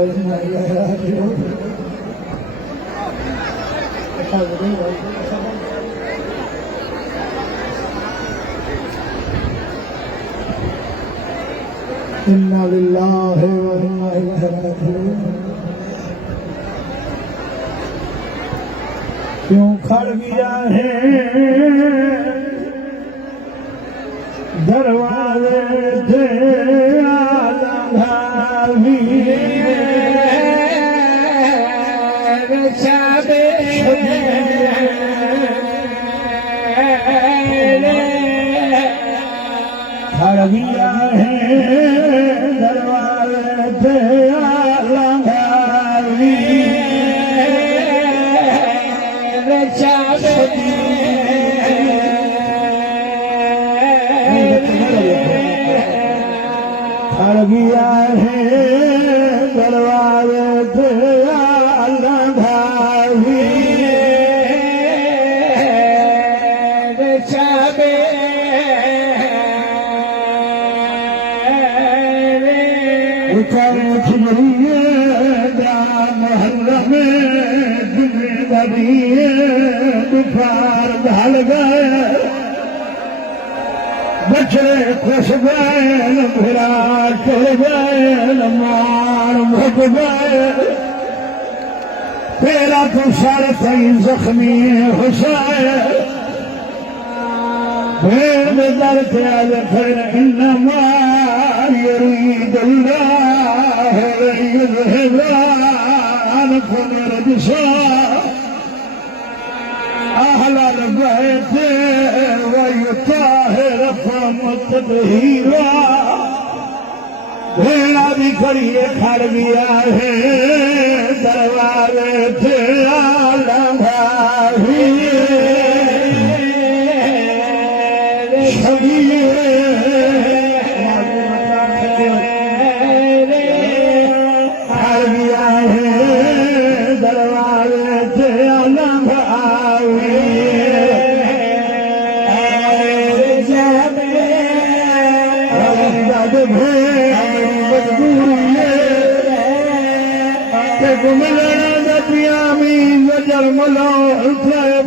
وإنا إليه راجعون إنا لله وإنا إليه راجعون क्यों खड़ गया है दरवाजे थे आलमी रचाबे खड़ गया है दरवाजे थे आलमी खड़ गया है दरवाजे थे आलमी रचाबे बुखार ढल गए बछड़े खुश गए फिरा चल गए मार भुग गए तेरा तो सर थी जख्मी हुसैन भेड़ दर त्याग फिर इन्नमा यरीद अल्लाह युज़हिबानकुम रजसा أهل البيت ويطهركم تطهيرا भेड़ा भी करिए खड़ गया है दरबारे थे आलमी खड़ गया है दरबारे थे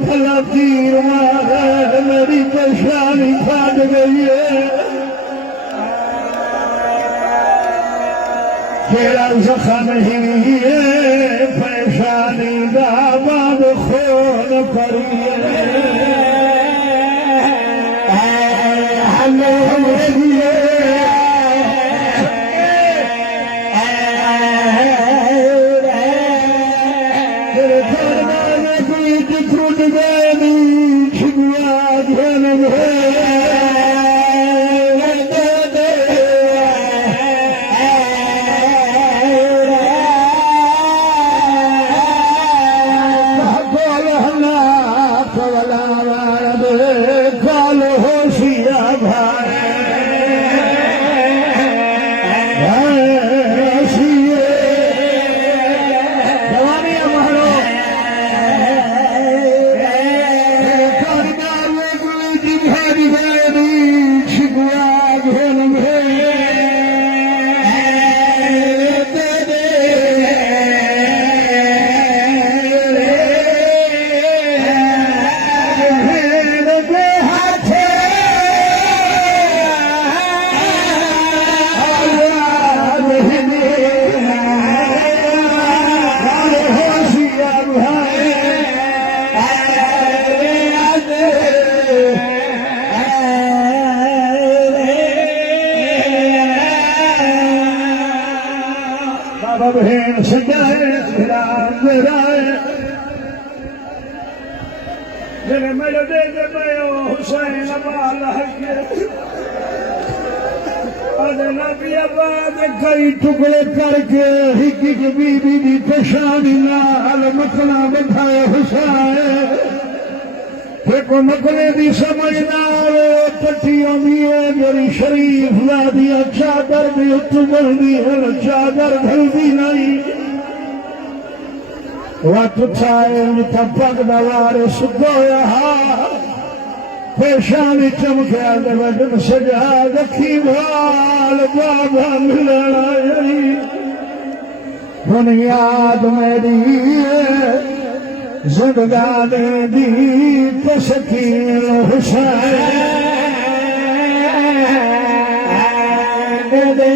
भला तीर मारे मेरी परेशानी फाट गई है तेरा जख्म ही है परेशानी दामाद खून करिए भेड़ सजाए मेरे मेरे दे दे हुसैन बाल नबी आबाद कई टुकड़े करके हिक बीबी की पेशानी नाल मकना बिठाए हुसैन मकने की समझ ना पट्टी आती है मेरी शरीफ ला दिया चादर भी उत्तू बनती है चादर ढलती नहीं वत छाए पग दवारे सुखोया पेशानी चमकिया वजन सजा रखी भाल बाबा मिलना बुनियाद मेरी जिंदगानी दी तस्कीन हुसैन दे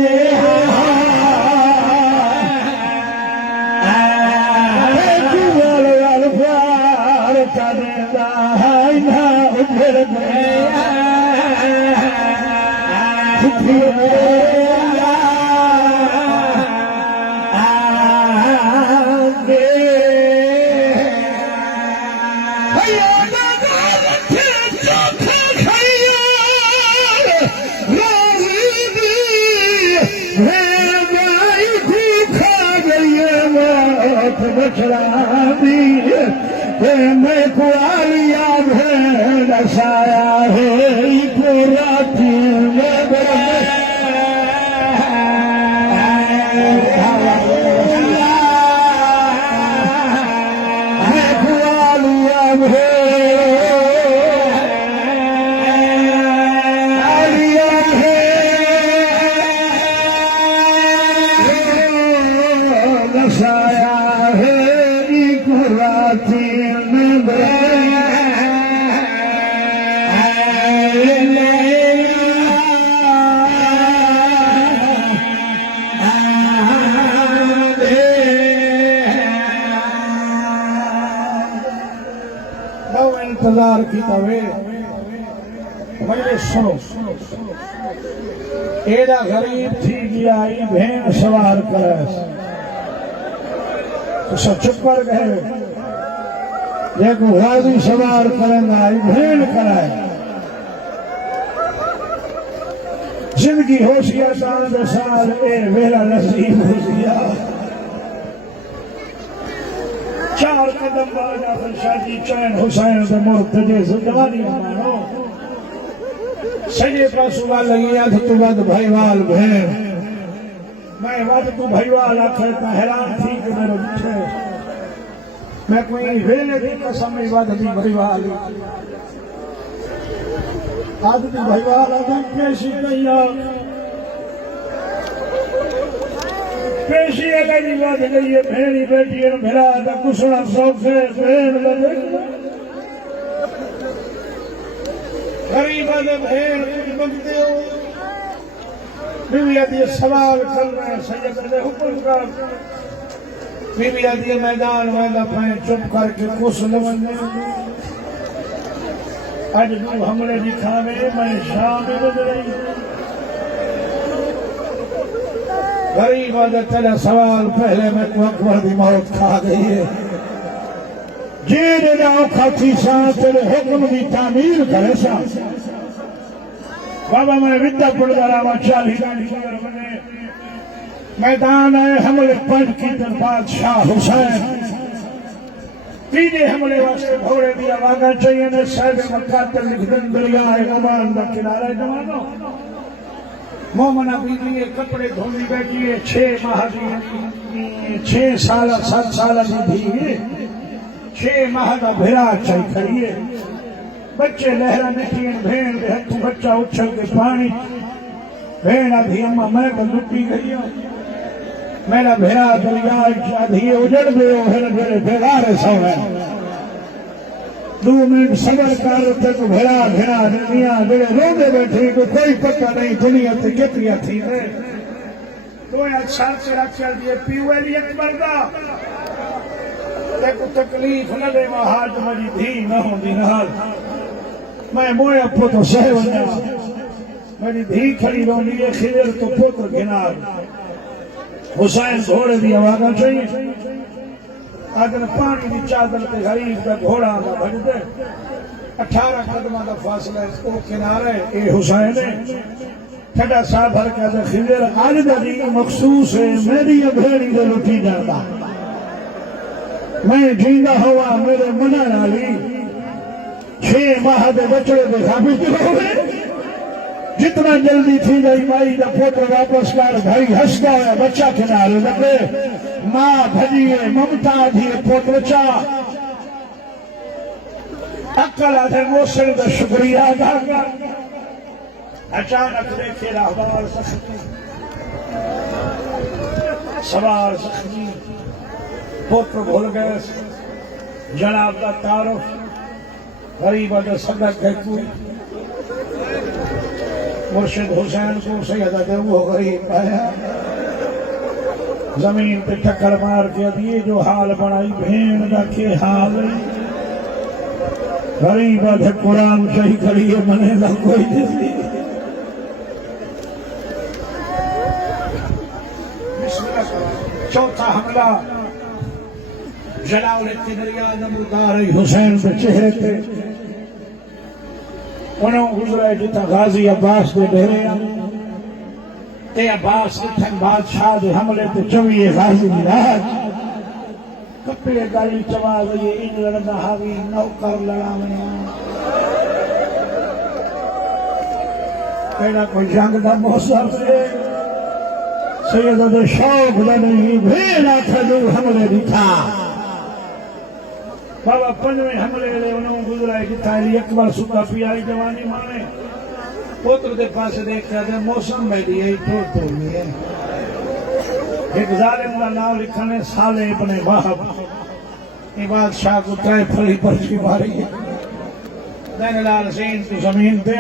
मैं कुआलिया भेड़ साया है राती में कुआलिया भेड़ साया है राती इंतजार की तवे मुझे सुनो एदा गरीब थी गया भेड़ सवार करे तो सब चुप कर गए एक गाजी सवार करेंगे भेड़ कराए जिंदगी होशिया साल दो साल ए मेरा नसीब होशिया चार कदम बाद फिर शादी चैन हुसैन से मुर्तजे जवानी मानो सजे पासू वाल लगी अध तू वद भाईवाल भेड़ मैं वद तू भाईवाल आखे तो हैरान थी कि मेरे उठे मैं कोई वेले की कसम वद दी भाईवाल आज दी भाईवाल आदि पेशी कहिया पेशी अगर वध गई है भेड़ी बेटी भेड़ा तो कुसड़ा शौक से भेड़ गरीब भेड़ कुछ बनते हो बीवी आदि सवाल कर रहे हैं सैयद ने हुक्म कर बीवी आदि मैदान में दफे चुप करके कुछ लवने आज तू हमले दिखावे मैं शाम में बज रही गरीब तेरा सवाल पहले में तो अकबर की मौत खा गई है जेड़ जाओ खाती सा तेरे हुक्म की तामीर करे सा बाबा मैं विद्या पुरदारा में 40 बने मैदान है हमले पंच की बादशाह हुसैन तीजे हमले वास्ते घोड़े दिया वागा चाहिए ने साहब मक्का ते लिख दिन दरिया है ओमान दा किनारा जमानो मोमना बीवी कपड़े धोनी बैठी है 6 माह की 6 साल 7 साल की थी 6 माह का भिरा चल खड़ी है बच्चे लहरा निकली भेड़ के हथू बच्चा उछल के पानी भेड़ आधी अम्मा मैं तो लुटी गई हूँ मेरा भेड़ा दरिया आधी उजड़ गए मेरे भेड़ा रे सोने 2 मिनट सबर कर तक भेड़ा भेड़ा दुनिया मेरे रोंदे बैठे को कोई पता नहीं दुनिया से कितनी थी तो अच्छा से चल दिए पीवेली अकबर दा देखो तकलीफ न दे हाथ मेरी धी न होंदी नाल मैं मोए पुत्र सह वना मेरी धी खड़ी रोंदी है खिजर तो पुत्र गिनार हुसैन घोड़े की आवाज चाहिए अगर पानी की चादर के गरीब का घोड़ा का भजते 18 कदम का फासला इसको किनारे ए हुसैन है ठंडा सा भर के खिजर आज दी मखसूस है मेरी भेड़ी से लुटी जाता मैं जींदा हुआ मेरे मना नाली 6 माह के बचड़े के साबित हो गए जितना जल्दी थी गई माई का पुत्र वापस कर भाई हंसता है बच्चा किनारे लगे माँ भजिए ममता थी पुत्र चा अक्ल आधे मोशन का शुक्रिया अदा कर अचानक देखे राहवार सवार सखी पुत्र भूल गए जनाब का तारुफ गरीब अदर सदक है कोई मुर्शिद हुसैन को सैयद अदर वो गरीब पाया जमीन पे टक्कर मार के अब ये जो हाल बनाई भेड़ का के हाल गरीब अदर कुरान सही करिए मने ना कोई नहीं चौथा हमला जलाल किबरिया नमूदार हुसैन के चेहरे पे उन्होंने गुजरा जिता गाजी अब्बास के डेरे ते अब्बास उठन बादशाह के हमले ते चविए गाजी राज कपड़े गाली चवा गई इन लड़ना हावी नौकर लड़ावना कहना कोई जंग का मौसम से सैयद अदर शौक नहीं भेड़ा खजू हमले दिखा बाबा पंजवें हमले उन्होंने गुजरा जिता अकबर सुता पियाई जवानी माने पुत्र के पास देखा तो मौसम में दिए तो है एक जालिम का नाम लिखने साले अपने बाप ये बादशाह को तय फली पर्ची मारी है दैनलाल सेन की जमीन पे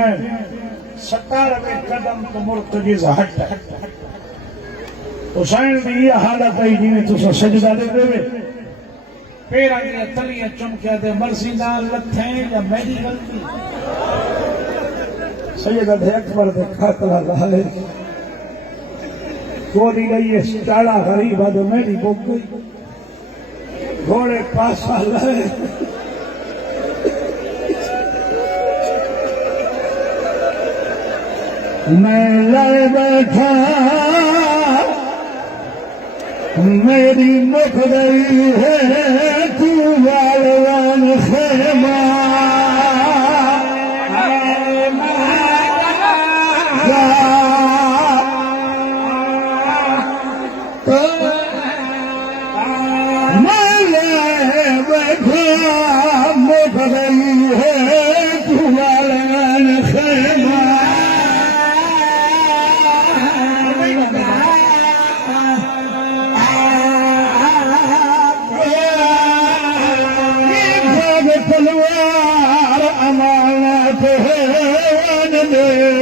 17वें कदम तो मुर्तजिज हट हुसैन की यह हालत आई जिन्हें तुम सजदा देते हुए पैर तलियां चुमकिया दे मर्जी नाल लथे या मेरी गलती सैयद अकबर दे खातला लाले गोली लई चाला गरीब आदो मेरी बुक गई घोड़े पासा लाए मैं लाए बैठा मेरी मुख गई है तू वालवान खेमा मुख गई है तू वालवान खेमा तलवार अमानत है वन में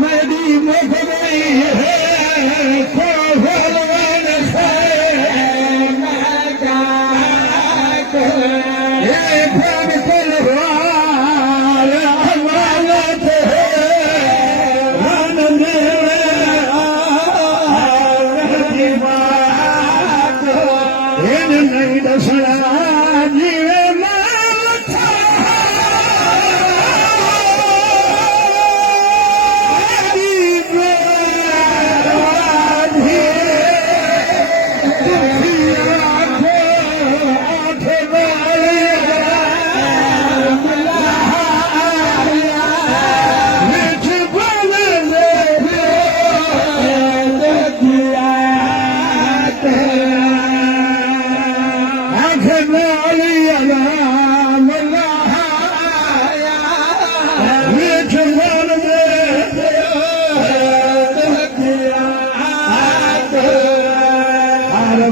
मेरी मुख गई है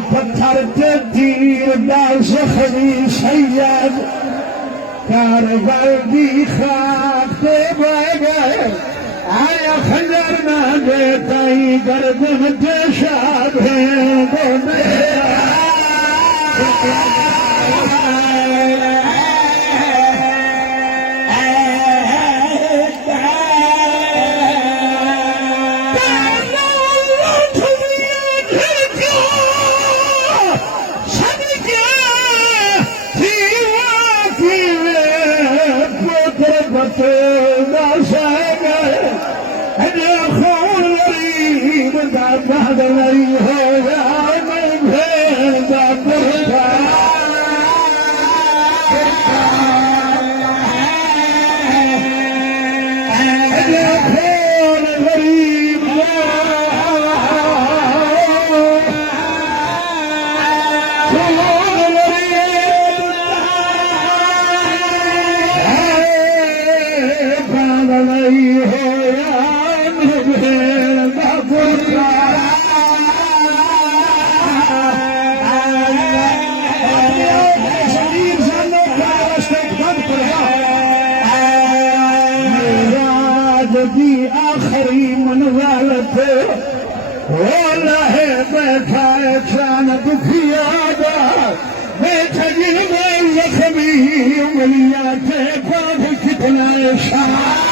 पत्थर के तीर डाल जख्मी सैयद कारवाल दी खाक पे बह गए आया खंजर ना देता ही गर्दन के शादे नहीं होगा मैं भेड़ का पुरखा गरीब की आखिरी मंजिल पे वो लहे बैठा है चान दुखिया बैठा में जख्मी उंगलियां थे बाब कितना शाह